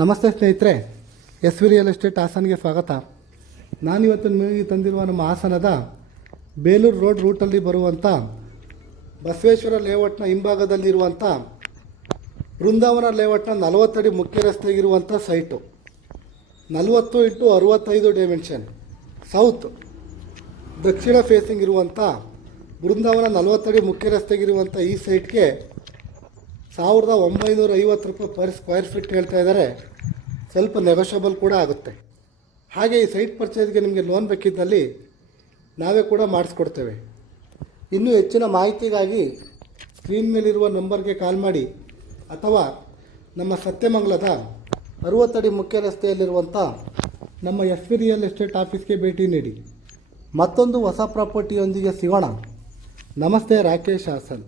ನಮಸ್ತೆ ಸ್ನೇಹಿತರೆ, S V real estate ಹಾಸನ್ಗೆ ಸ್ವಾಗತ. ನಾನಿವತ್ತು ನಿಮಗೆ ತಂದಿರುವ ನಮ್ಮ ಹಾಸನದ ಬೇಲೂರು ರೋಡ್ ರೂಟಲ್ಲಿ ಬರುವಂಥ ಬಸವೇಶ್ವರ ಲೇಔಟ್ನ ಹಿಂಭಾಗದಲ್ಲಿರುವಂಥ ಬೃಂದಾವನ ಲೇಔಟ್ನ 40 ಅಡಿ ಮುಖ್ಯ ರಸ್ತೆಗಿರುವಂಥ ಸೈಟು. 40x65 ಡೈಮೆನ್ಷನ್ ಸೌತ್ ದಕ್ಷಿಣ ಫೇಸಿಂಗ್ ಇರುವಂಥ ಬೃಂದಾವನ 40 ಅಡಿ ಮುಖ್ಯ ರಸ್ತೆಗಿರುವಂಥ ಈ ಸೈಟ್ಗೆ 1950 ರೂಪಾಯಿ ಪರ್ ಸ್ಕ್ವೇರ್ ಫೀಟ್ ಹೇಳ್ತಾ ಇದ್ದಾರೆ. ಸ್ವಲ್ಪ ನೆಗೋಷಿಯಬಲ್ ಕೂಡ ಆಗುತ್ತೆ. ಹಾಗೆ ಈ ಸೈಟ್ ಪರ್ಚೇಸ್ಗೆ ನಿಮಗೆ ಲೋನ್ ಬೇಕಿದ್ದಲ್ಲಿ ನಾವೇ ಕೂಡ ಮಾಡಿಸ್ಕೊಡ್ತೇವೆ. ಇನ್ನೂ ಹೆಚ್ಚಿನ ಮಾಹಿತಿಗಾಗಿ ಸ್ಕ್ರೀನ್ ಮೇಲಿರುವ ನಂಬರ್ಗೆ ಕಾಲ್ ಮಾಡಿ ಅಥವಾ ನಮ್ಮ ಸತ್ಯಮಂಗಲದ 60 ಅಡಿ ಮುಖ್ಯ ರಸ್ತೆಯಲ್ಲಿರುವಂಥ ನಮ್ಮ ಎಸ್ ವಿ ರಿಯಲ್ ಎಸ್ಟೇಟ್ ಆಫೀಸ್ಗೆ ಭೇಟಿ ನೀಡಿ. ಮತ್ತೊಂದು ಹೊಸ ಪ್ರಾಪರ್ಟಿಯೊಂದಿಗೆ ಸಿಗೋಣ. ನಮಸ್ತೆ, ರಾಕೇಶ್ ಹಾಸನ್.